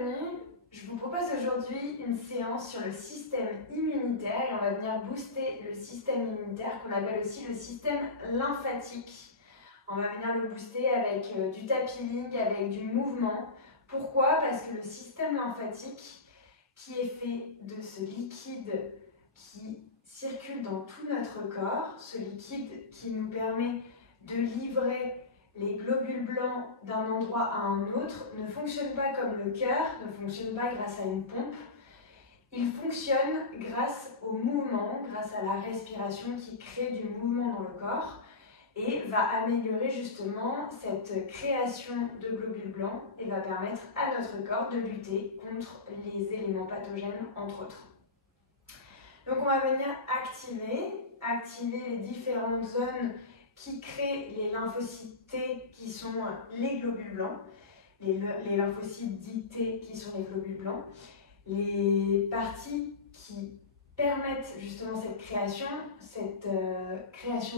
bienvenue. Je vous propose aujourd'hui une séance sur le système immunitaire et on va venir booster le système immunitaire qu'on appelle aussi le système lymphatique. On va venir le booster avec du tapping, avec du mouvement. Pourquoi? Parce que le système lymphatique, qui est fait de ce liquide qui circule dans tout notre corps, ce liquide qui nous permet de livrer les globules blancs d'un endroit à un autre, ne fonctionne pas comme le cœur, ne fonctionne pas grâce à une pompe. Il fonctionne grâce au mouvement, grâce à la respiration qui crée du mouvement dans le corps et va améliorer justement cette création de globules blancs et va permettre à notre corps de lutter contre les éléments pathogènes, entre autres. Donc on va venir activer les différentes zones qui créent les lymphocytes T qui sont les globules blancs, les lymphocytes dits T qui sont les globules blancs, les parties qui permettent justement cette création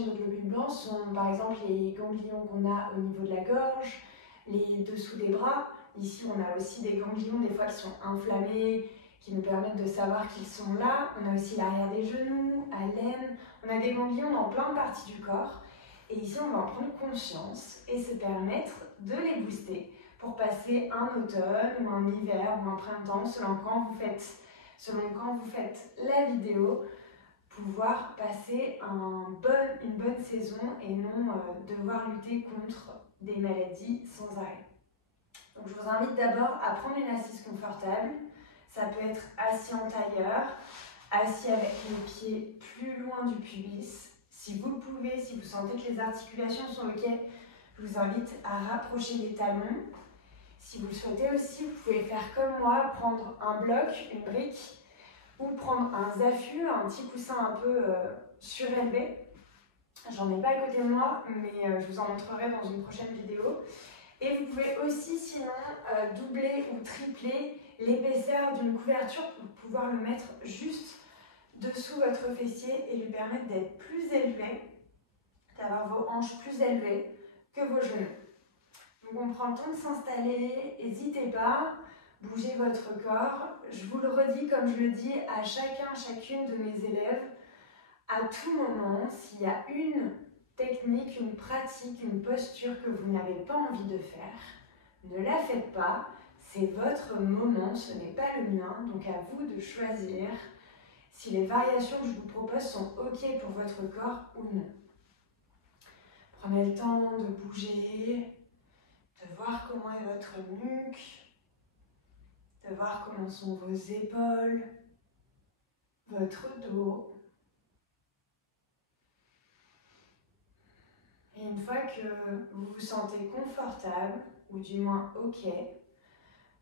de globules blancs sont par exemple les ganglions qu'on a au niveau de la gorge, les dessous des bras. Ici on a aussi des ganglions des fois qui sont inflammés, qui nous permettent de savoir qu'ils sont là. On a aussi l'arrière des genoux, à l'aine. On a des ganglions dans plein de parties du corps. Et ici, on va en prendre conscience et se permettre de les booster pour passer un automne ou un hiver ou un printemps, selon quand vous faites la vidéo, pouvoir passer une bonne saison et non devoir lutter contre des maladies sans arrêt. Donc, je vous invite d'abord à prendre une assise confortable. Ça peut être assis en tailleur, assis avec les pieds plus loin du pubis. Si vous le pouvez, si vous sentez que les articulations sont OK, je vous invite à rapprocher les talons. Si vous le souhaitez aussi, vous pouvez faire comme moi, prendre un bloc, une brique, ou prendre un zafu, un petit coussin un peu surélevé. J'en ai pas à côté de moi, mais je vous en montrerai dans une prochaine vidéo. Et vous pouvez aussi sinon doubler ou tripler l'épaisseur d'une couverture pour pouvoir le mettre juste dessous votre fessier et lui permettre d'être plus élevé, d'avoir vos hanches plus élevées que vos genoux. Donc on prend le temps de s'installer, n'hésitez pas, bougez votre corps. Je vous le redis comme je le dis à chacune de mes élèves, à tout moment, s'il y a une technique, une pratique, une posture que vous n'avez pas envie de faire, ne la faites pas, c'est votre moment, ce n'est pas le mien, donc à vous de choisir si les variations que je vous propose sont OK pour votre corps ou non. Prenez le temps de bouger, de voir comment est votre nuque, de voir comment sont vos épaules, votre dos. Et une fois que vous vous sentez confortable, ou du moins OK,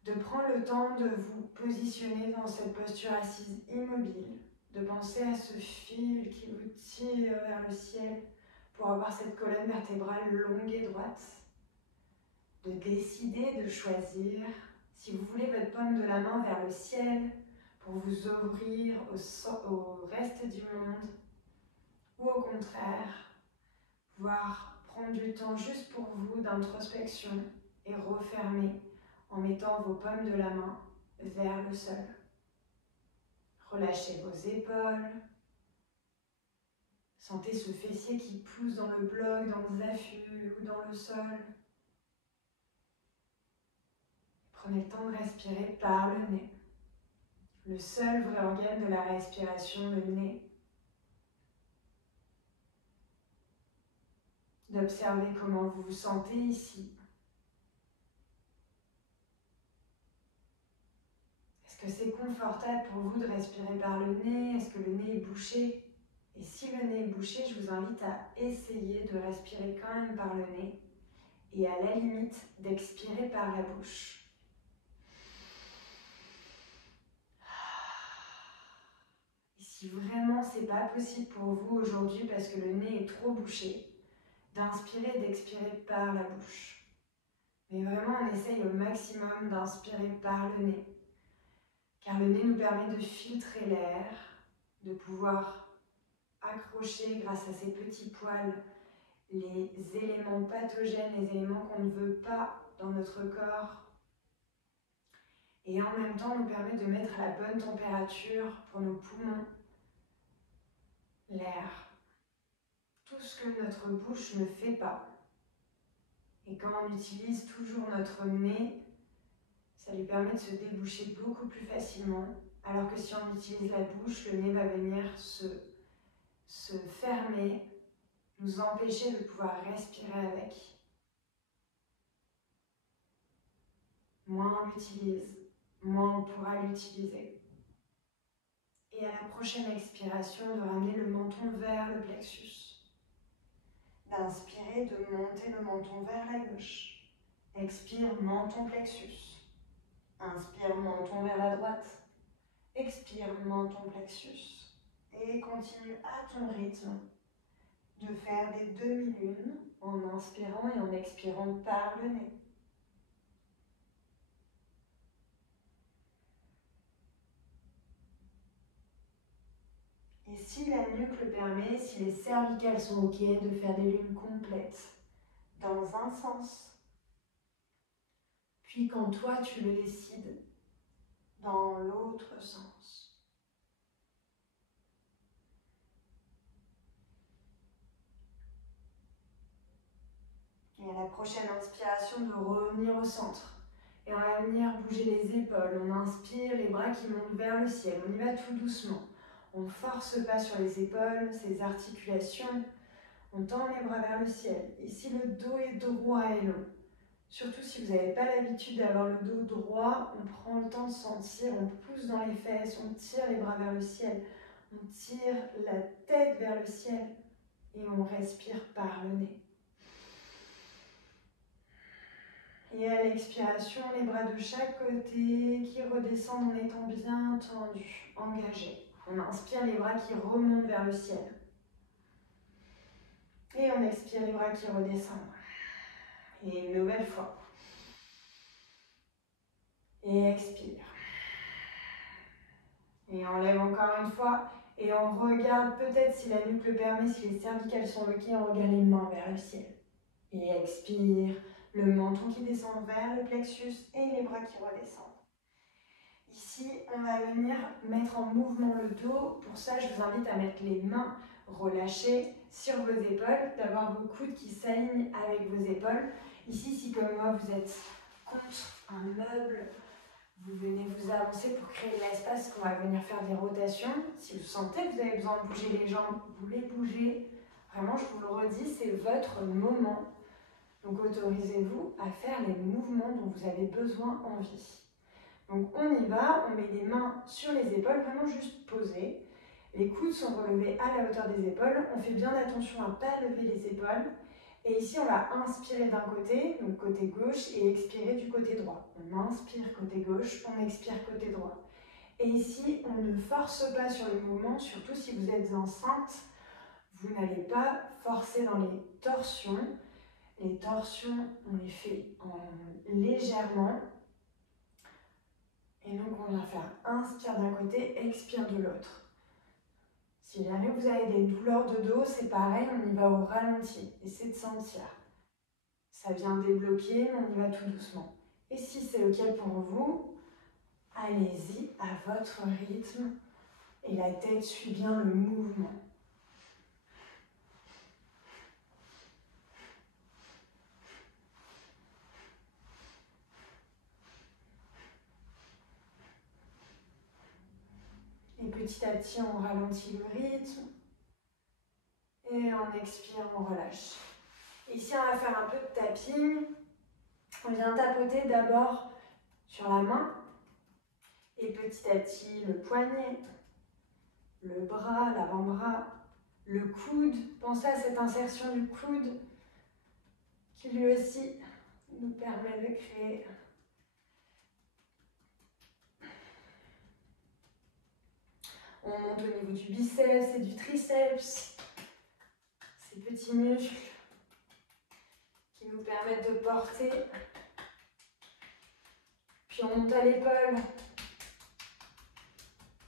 de prendre le temps de vous positionner dans cette posture assise immobile, de penser à ce fil qui vous tire vers le ciel pour avoir cette colonne vertébrale longue et droite, de décider, de choisir, si vous voulez votre paume de la main vers le ciel pour vous ouvrir au reste du monde, ou au contraire, pouvoir prendre du temps juste pour vous d'introspection et refermer en mettant vos paumes de la main vers le sol. Relâchez vos épaules. Sentez ce fessier qui pousse dans le bloc, dans le zafu ou dans le sol. Prenez le temps de respirer par le nez. Le seul vrai organe de la respiration, le nez. D'observer comment vous vous sentez ici. Est-ce que c'est confortable pour vous de respirer par le nez? Est-ce que le nez est bouché? Et si le nez est bouché, je vous invite à essayer de respirer quand même par le nez et à la limite d'expirer par la bouche. Et si vraiment c'est pas possible pour vous aujourd'hui parce que le nez est trop bouché, d'inspirer et d'expirer par la bouche. Mais vraiment, on essaye au maximum d'inspirer par le nez. Car le nez nous permet de filtrer l'air, de pouvoir accrocher grâce à ces petits poils les éléments pathogènes, les éléments qu'on ne veut pas dans notre corps. et en même temps nous permet de mettre à la bonne température pour nos poumons, l'air, tout ce que notre bouche ne fait pas. Et quand on utilise toujours notre nez, ça lui permet de se déboucher beaucoup plus facilement, alors que si on utilise la bouche, le nez va venir se fermer, nous empêcher de pouvoir respirer avec. Moins on l'utilise, moins on pourra l'utiliser. Et à la prochaine expiration, de ramener le menton vers le plexus. D'inspirer, de monter le menton vers la gauche. Expire, menton plexus. Inspire, menton vers la droite. Expire, menton plexus. Et continue à ton rythme de faire des demi-lunes en inspirant et en expirant par le nez. Et si la nuque le permet, si les cervicales sont OK, de faire des lunes complètes dans un sens. Puis quand toi tu le décides, dans l'autre sens. Et à la prochaine inspiration, de revenir au centre. Et on va venir bouger les épaules. On inspire, les bras qui montent vers le ciel. On y va tout doucement. On ne force pas sur les épaules, ces articulations. On tend les bras vers le ciel. Et si le dos est droit et long, surtout si vous n'avez pas l'habitude d'avoir le dos droit, on prend le temps de sentir, on pousse dans les fesses, on tire les bras vers le ciel, on tire la tête vers le ciel et on respire par le nez. Et à l'expiration, les bras de chaque côté qui redescendent en étant bien tendus, engagés. On inspire, les bras qui remontent vers le ciel. Et on expire, les bras qui redescendent. Et une nouvelle fois. Et expire. Et on lève encore une fois. Et on regarde peut-être si la nuque le permet, si les cervicales sont OK, on regarde les mains vers le ciel. Et expire, le menton qui descend vers le plexus et les bras qui redescendent. Ici, on va venir mettre en mouvement le dos. Pour ça, je vous invite à mettre les mains relâchées sur vos épaules, d'avoir vos coudes qui s'alignent avec vos épaules. Ici, si comme moi, vous êtes contre un meuble, vous venez vous avancer pour créer de l'espace, qu'on va venir faire des rotations. Si vous sentez que vous avez besoin de bouger les jambes, vous les bougez. Vraiment, je vous le redis, c'est votre moment. Donc, autorisez-vous à faire les mouvements dont vous avez besoin en vie. Donc on y va, on met les mains sur les épaules, vraiment juste posées. Les coudes sont relevés à la hauteur des épaules. On fait bien attention à ne pas lever les épaules. Et ici, on va inspirer d'un côté, donc côté gauche, et expirer du côté droit. On inspire côté gauche, on expire côté droit. Et ici, on ne force pas sur le mouvement, surtout si vous êtes enceinte. Vous n'allez pas forcer dans les torsions. Les torsions, on les fait légèrement. Et donc, on vient faire inspire d'un côté, expire de l'autre. Si jamais vous avez des douleurs de dos, c'est pareil, on y va au ralenti. Essayez de sentir. Ça vient débloquer, mais on y va tout doucement. Et si c'est OK pour vous, allez-y à votre rythme. Et la tête suit bien le mouvement. Et petit à petit, on ralentit le rythme. Et on expire, on relâche. Ici, on va faire un peu de tapping. On vient tapoter d'abord sur la main. Et petit à petit, le poignet, le bras, l'avant-bras, le coude. Pensez à cette insertion du coude qui lui aussi nous permet de créer on monte au niveau du biceps et du triceps, ces petits muscles qui nous permettent de porter. Puis on monte à l'épaule.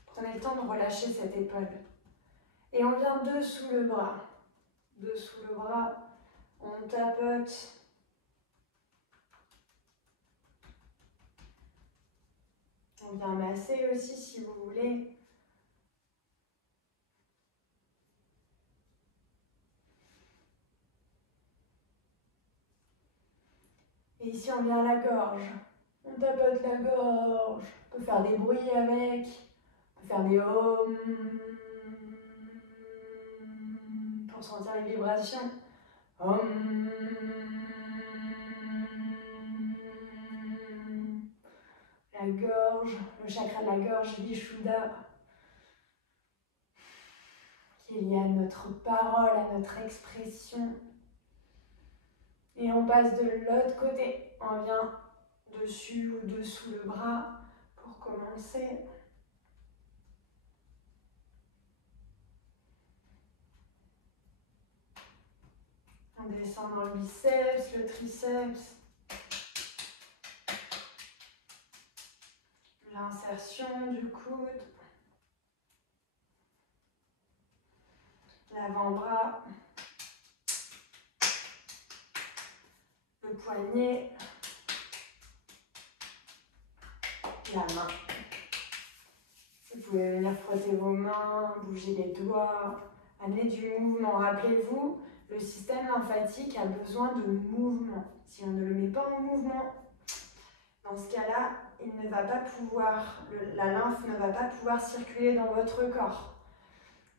Prenez le temps de relâcher cette épaule. Et on vient dessous le bras. Dessous le bras, on tapote. On vient masser aussi si vous voulez. Et ici, on vient à la gorge. On tapote la gorge. On peut faire des bruits avec. On peut faire des ohms pour sentir les vibrations. Om. La gorge, le chakra de la gorge, Vishuddha, qui est lié à notre parole, à notre expression. Et on passe de l'autre côté. On vient dessus ou dessous le bras pour commencer. On descend dans le biceps, le triceps. L'insertion du coude. L'avant-bras. Le poignet. La main. Vous pouvez venir frotter vos mains, bouger les doigts, amener du mouvement. Rappelez-vous, le système lymphatique a besoin de mouvement. Si on ne le met pas en mouvement, dans ce cas-là, il ne va pas pouvoir, la lymphe ne va pas pouvoir circuler dans votre corps.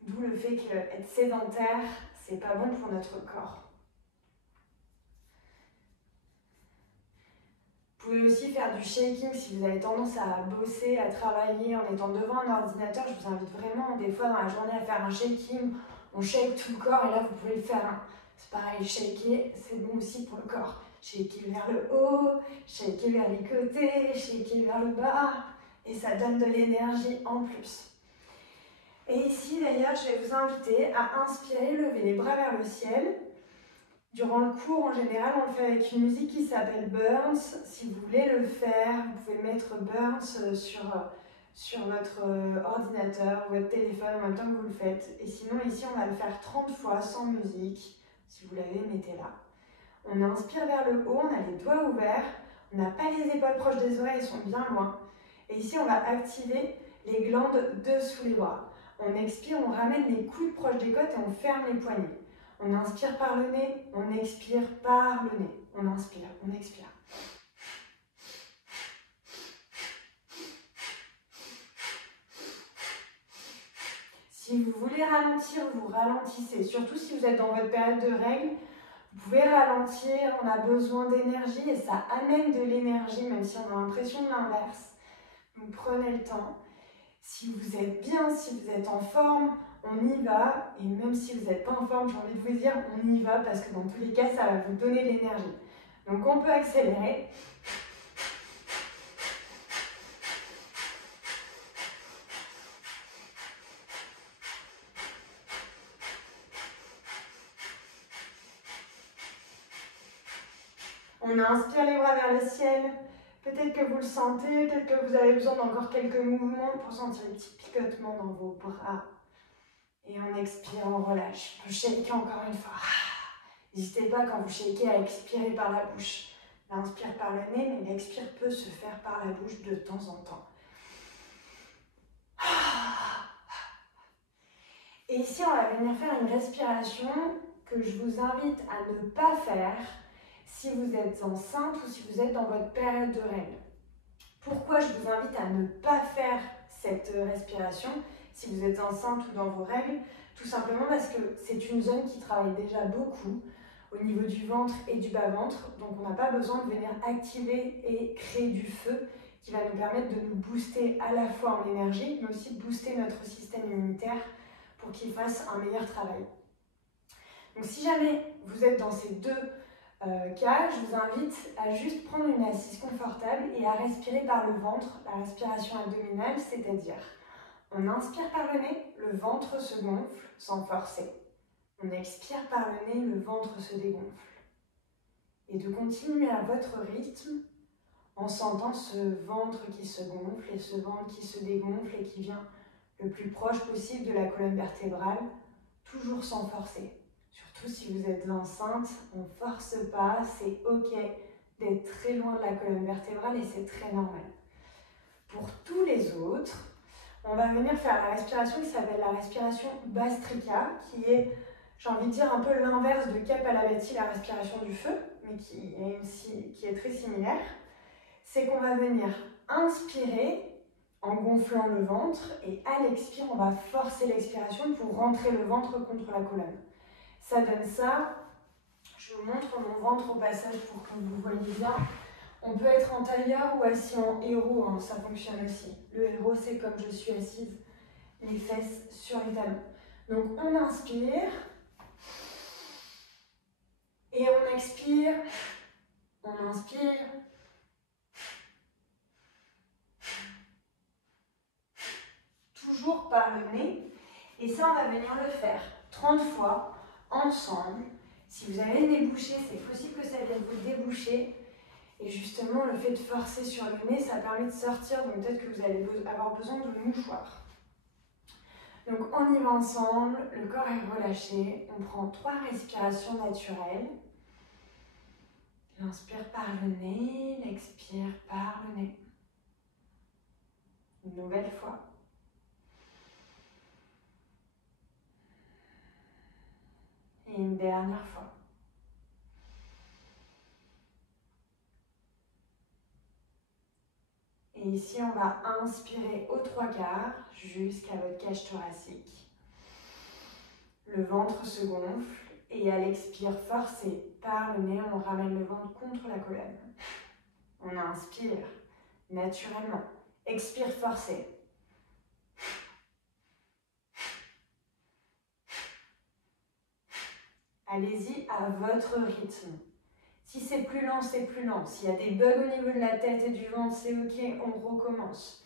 D'où le fait qu'être sédentaire, c'est pas bon pour notre corps. Vous pouvez aussi faire du shaking si vous avez tendance à bosser, à travailler en étant devant un ordinateur. Je vous invite vraiment des fois dans la journée à faire un shaking. On shake tout le corps et là vous pouvez le faire. C'est pareil, shaker, c'est bon aussi pour le corps. Shaker vers le haut, shaker vers les côtés, shaker vers le bas. Et ça donne de l'énergie en plus. Et ici d'ailleurs, je vais vous inviter à inspirer, lever les bras vers le ciel. Durant le cours, en général, on le fait avec une musique qui s'appelle Burns. Si vous voulez le faire, vous pouvez mettre Burns sur votre ordinateur ou votre téléphone en même temps que vous le faites. Et sinon, ici, on va le faire 30 fois sans musique. Si vous l'avez, mettez-la. On inspire vers le haut, on a les doigts ouverts. On n'a pas les épaules proches des oreilles, elles sont bien loin. Et ici, on va activer les glandes dessous les bras. On expire, on ramène les coudes proches des côtes et on ferme les poignets. On inspire par le nez, on expire par le nez. On inspire, on expire. Si vous voulez ralentir, vous ralentissez. Surtout si vous êtes dans votre période de règles, vous pouvez ralentir, on a besoin d'énergie et ça amène de l'énergie, même si on a l'impression de l'inverse. Donc prenez le temps. Si vous êtes bien, si vous êtes en forme, on y va. Et même si vous n'êtes pas en forme, j'ai envie de vous dire, on y va parce que dans tous les cas, ça va vous donner de l'énergie. Donc on peut accélérer. On inspire les bras vers le ciel. Peut-être que vous le sentez, peut-être que vous avez besoin d'encore quelques mouvements pour sentir les petits picotements dans vos bras. Et on expire, on relâche. On peut shaker encore une fois. N'hésitez pas quand vous shakez à expirer par la bouche. L'inspire par le nez, mais l'expire peut se faire par la bouche de temps en temps. Et ici, on va venir faire une respiration que je vous invite à ne pas faire si vous êtes enceinte ou si vous êtes dans votre période de règles. Pourquoi je vous invite à ne pas faire cette respiration si vous êtes enceinte ou dans vos règles? Tout simplement parce que c'est une zone qui travaille déjà beaucoup au niveau du ventre et du bas-ventre. Donc on n'a pas besoin de venir activer et créer du feu qui va nous permettre de nous booster à la fois en énergie, mais aussi booster notre système immunitaire pour qu'il fasse un meilleur travail. Donc si jamais vous êtes dans ces deux cas, je vous invite à juste prendre une assise confortable et à respirer par le ventre, la respiration abdominale, c'est-à-dire on inspire par le nez, le ventre se gonfle sans forcer. On expire par le nez, le ventre se dégonfle. Et de continuer à votre rythme en sentant ce ventre qui se gonfle et ce ventre qui se dégonfle et qui vient le plus proche possible de la colonne vertébrale, toujours sans forcer. Surtout si vous êtes enceinte, on ne force pas, c'est ok d'être très loin de la colonne vertébrale et c'est très normal. Pour tous les autres, on va venir faire la respiration qui s'appelle la respiration Bhastrika, qui est, j'ai envie de dire, un peu l'inverse de Kapalabhati, la respiration du feu, mais qui est très similaire. C'est qu'on va venir inspirer en gonflant le ventre et à l'expire, on va forcer l'expiration pour rentrer le ventre contre la colonne. Ça donne ça. Je vous montre mon ventre au passage pour que vous voyez bien. On peut être en tailleur ou assis en héros, hein, ça fonctionne aussi. Le héros, c'est comme je suis assise, les fesses sur les talons. Donc on inspire et on expire. On inspire. Toujours par le nez. Et ça, on va venir le faire 30 fois ensemble. Si vous avez des bouchées, c'est possible que ça vienne vous déboucher. Et justement, le fait de forcer sur le nez, ça permet de sortir. Donc peut-être que vous allez avoir besoin de mouchoirs. Donc on y va ensemble, le corps est relâché. On prend 3 respirations naturelles. L'inspire par le nez, l'expire par le nez. Une nouvelle fois. Et une dernière fois. Et ici, on va inspirer aux 3 quarts jusqu'à votre cage thoracique. Le ventre se gonfle et à l'expire forcé par le nez, on ramène le ventre contre la colonne. On inspire naturellement. Expire forcé. Allez-y à votre rythme. Si c'est plus lent, c'est plus lent. S'il y a des bugs au niveau de la tête et du ventre, c'est ok, on recommence.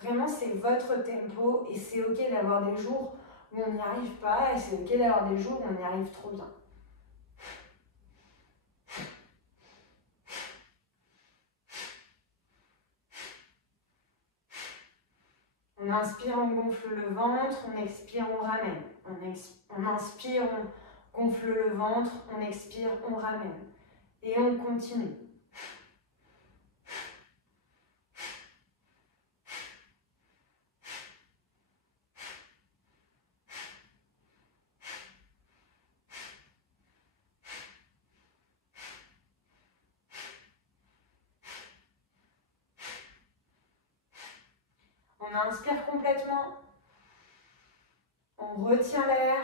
Vraiment, c'est votre tempo et c'est ok d'avoir des jours où on n'y arrive pas et c'est ok d'avoir des jours où on y arrive trop bien. On inspire, on gonfle le ventre, on expire, on ramène. On inspire, on gonfle le ventre, on expire, on ramène. Et on continue. On inspire complètement. On retient l'air.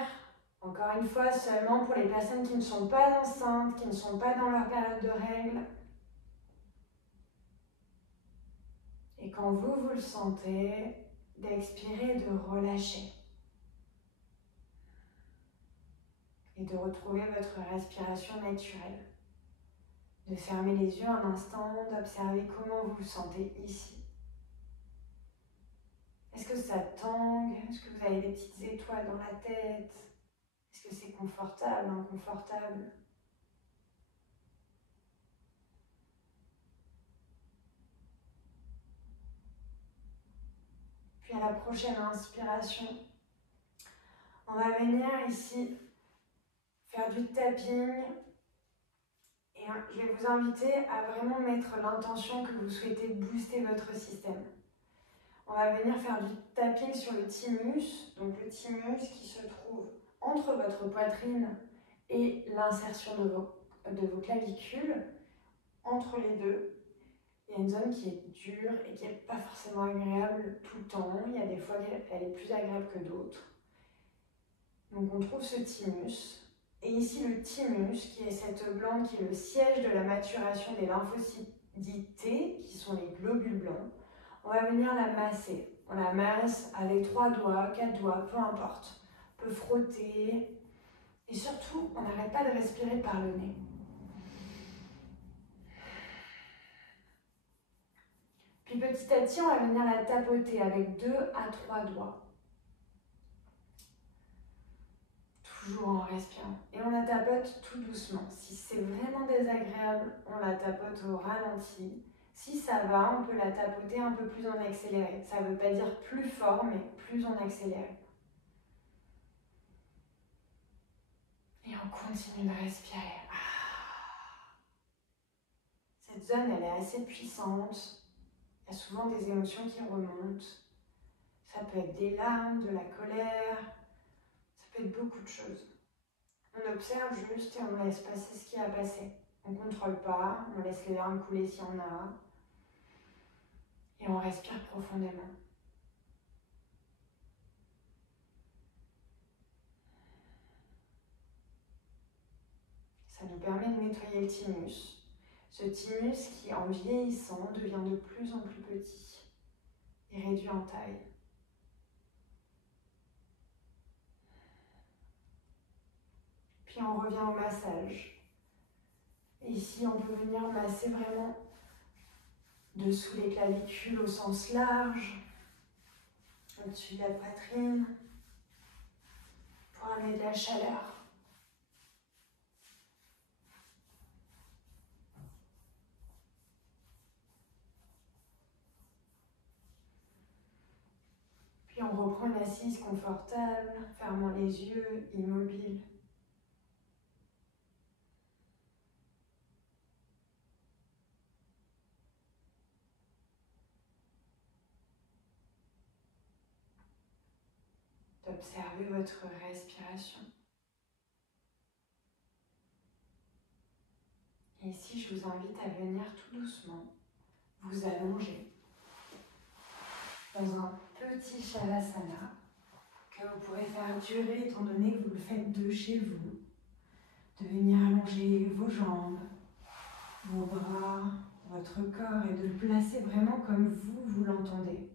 Encore une fois, seulement pour les personnes qui ne sont pas enceintes, qui ne sont pas dans leur période de règles. Et quand vous le sentez, d'expirer, de relâcher. Et de retrouver votre respiration naturelle. De fermer les yeux un instant, d'observer comment vous vous sentez ici. Est-ce que ça tangue? Est-ce que vous avez des petites étoiles dans la tête? Est-ce que c'est confortable, inconfortable? Puis à la prochaine inspiration, on va venir ici faire du tapping. Et je vais vous inviter à vraiment mettre l'intention que vous souhaitez booster votre système. On va venir faire du tapping sur le thymus, donc le thymus qui se trouve entre votre poitrine et l'insertion de vos clavicules, entre les deux. Il y a une zone qui est dure et qui n'est pas forcément agréable tout le temps. Il y a des fois qu'elle est plus agréable que d'autres. Donc on trouve ce thymus. Et ici le thymus, qui est cette glande qui est le siège de la maturation des lymphocytes dits T, qui sont les globules blancs. On va venir la masser. On la masse avec 3 doigts, 4 doigts, peu importe. On peut frotter. Et surtout, on n'arrête pas de respirer par le nez. Puis petit à petit, on va venir la tapoter avec 2 à 3 doigts. Toujours en respirant. Et on la tapote tout doucement. Si c'est vraiment désagréable, on la tapote au ralenti. Si ça va, on peut la tapoter un peu plus en accéléré. Ça ne veut pas dire plus fort, mais plus en accéléré. Et on continue de respirer. Cette zone, elle est assez puissante. Il y a souvent des émotions qui remontent. Ça peut être des larmes, de la colère, ça peut être beaucoup de choses. On observe juste et on laisse passer ce qui a passé. On ne contrôle pas, on laisse les larmes couler s'il y en a. Et on respire profondément. Ça nous permet de nettoyer le thymus. Ce thymus qui, en vieillissant, devient de plus en plus petit et réduit en taille. Puis on revient au massage. Et ici, on peut venir masser vraiment dessous les clavicules au sens large, au-dessus de la poitrine, pour amener de la chaleur. Puis on reprend une assise confortable, fermant les yeux, immobile. D'observer votre respiration. Et ici, je vous invite à venir tout doucement vous allonger dans un petit Shavasana que vous pourrez faire durer étant donné que vous le faites de chez vous. De venir allonger vos jambes, vos bras, votre corps et de le placer vraiment comme vous l'entendez.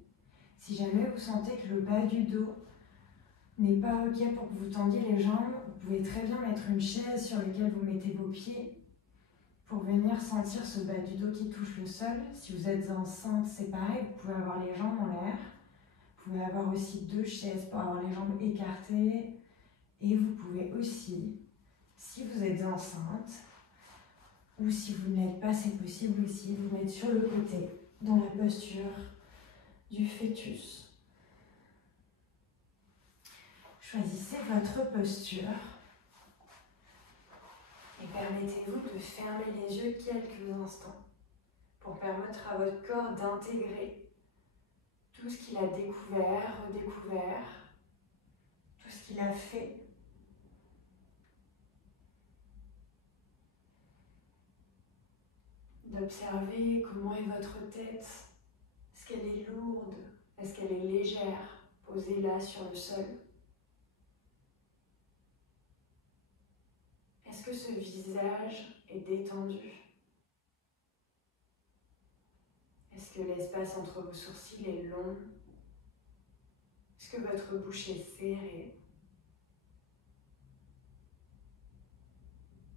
Si jamais vous sentez que le bas du dos n'est pas ok pour que vous tendiez les jambes, vous pouvez très bien mettre une chaise sur laquelle vous mettez vos pieds pour venir sentir ce bas du dos qui touche le sol. Si vous êtes enceinte, c'est pareil, vous pouvez avoir les jambes en l'air. Vous pouvez avoir aussi 2 chaises pour avoir les jambes écartées. Et vous pouvez aussi, si vous êtes enceinte, ou si vous ne l'êtes pas, c'est possible aussi, vous mettre sur le côté, dans la posture du fœtus. Choisissez votre posture et permettez-vous de fermer les yeux quelques instants pour permettre à votre corps d'intégrer tout ce qu'il a découvert, redécouvert, tout ce qu'il a fait. D'observer comment est votre tête. Est-ce qu'elle est lourde? Est-ce qu'elle est légère? Posée là sur le sol. Est-ce que ce visage est détendu? Est-ce que l'espace entre vos sourcils est long? Est-ce que votre bouche est serrée?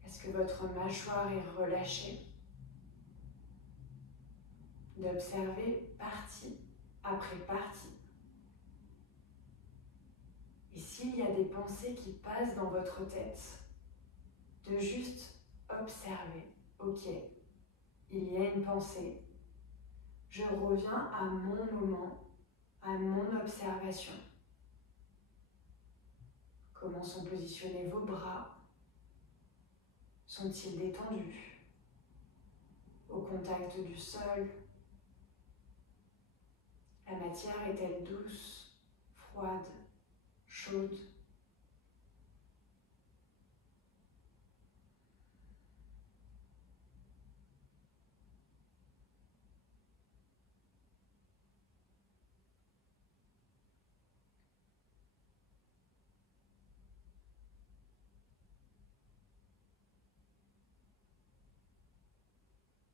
Est-ce que votre mâchoire est relâchée? D'observer partie après partie. Et s'il y a des pensées qui passent dans votre tête, de juste observer. Ok, il y a une pensée. Je reviens à mon moment, à mon observation. Comment sont positionnés vos bras? Sont-ils détendus? Au contact du sol? La matière est-elle douce, froide, chaude?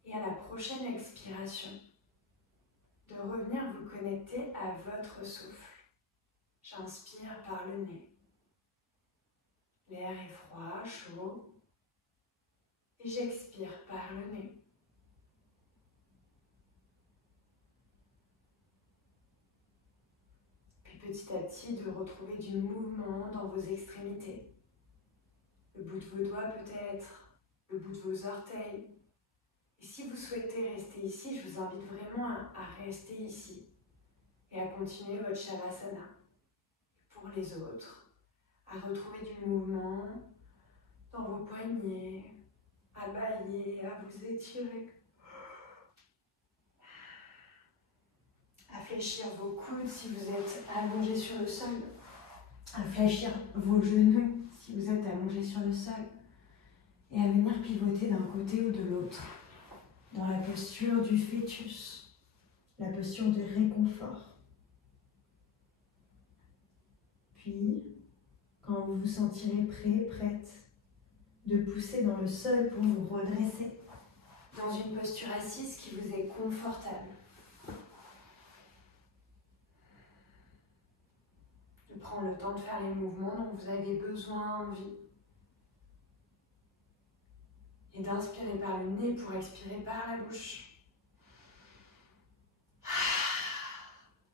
Et à la prochaine expiration, de revenir vous connecter à votre souffle. J'inspire par le nez. L'air est froid, chaud. Et j'expire par le nez. Puis petit à petit, de retrouver du mouvement dans vos extrémités. Le bout de vos doigts peut-être, le bout de vos orteils. Et si vous souhaitez rester ici, je vous invite vraiment à rester ici et à continuer votre Shavasana. Pour les autres, à retrouver du mouvement dans vos poignets, à bâiller, à vous étirer. fléchir vos coudes si vous êtes allongé sur le sol, à fléchir vos genoux si vous êtes allongé sur le sol, et à venir pivoter d'un côté ou de l'autre, dans la posture du fœtus, la posture de réconfort. Puis, quand vous vous sentirez prêt, prête, de pousser dans le sol pour vous redresser, dans une posture assise qui vous est confortable. De prendre le temps de faire les mouvements dont vous avez besoin, envie. Et d'inspirer par le nez pour expirer par la bouche.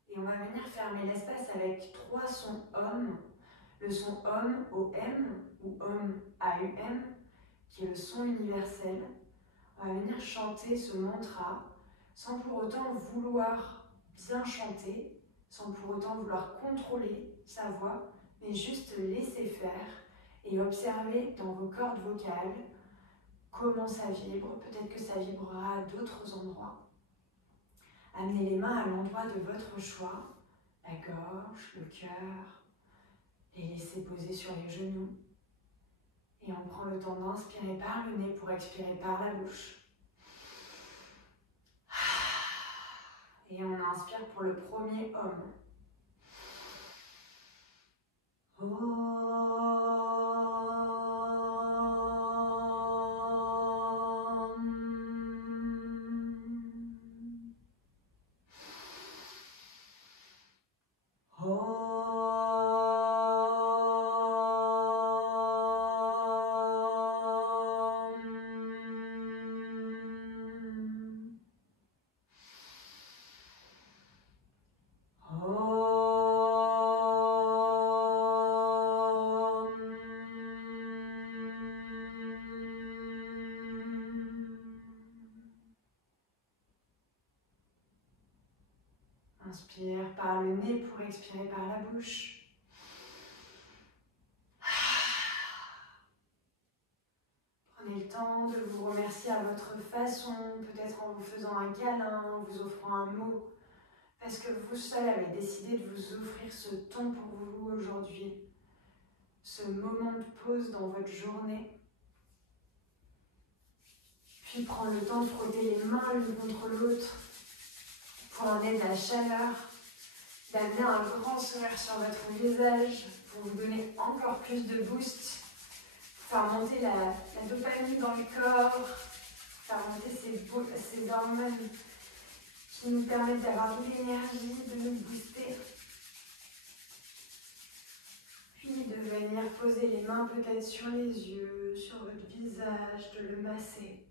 Et on va venir fermer l'espace avec 3 sons OM. Le son OM, O-M, ou OM, A-U-M, qui est le son universel. On va venir chanter ce mantra sans pour autant vouloir bien chanter, sans pour autant vouloir contrôler sa voix, mais juste laisser faire et observer dans vos cordes vocales comment ça vibre. Peut-être que ça vibrera à d'autres endroits. Amenez les mains à l'endroit de votre choix, la gorge, le cœur, les laisser poser sur les genoux. Et on prend le temps d'inspirer par le nez pour expirer par la bouche. Et on inspire pour le premier OM. Inspire par le nez pour expirer par la bouche. Prenez le temps de vous remercier à votre façon, peut-être en vous faisant un câlin, en vous offrant un mot, parce que vous seul avez décidé de vous offrir ce temps pour vous aujourd'hui, ce moment de pause dans votre journée. Puis prendre le temps de frotter les mains l'une contre l'autre pour emmener de la chaleur, d'amener un grand sourire sur votre visage pour vous donner encore plus de boost, faire monter la dopamine dans le corps, faire monter ces hormones qui nous permettent d'avoir de l'énergie, de nous booster. Puis de venir poser les mains peut-être sur les yeux, sur votre visage, de le masser.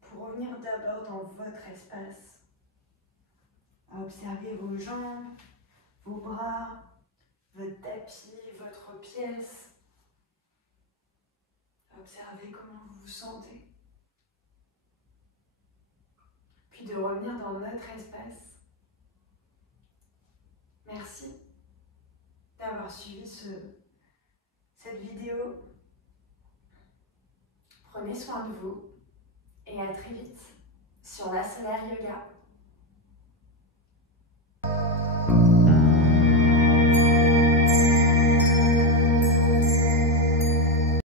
Pour revenir d'abord dans votre espace, à observer vos jambes, vos bras, votre tapis, votre pièce. Observez comment vous vous sentez. Puis de revenir dans notre espace. Merci d'avoir suivi cette vidéo. Prenez soin de vous et à très vite sur la Solaire Yoga.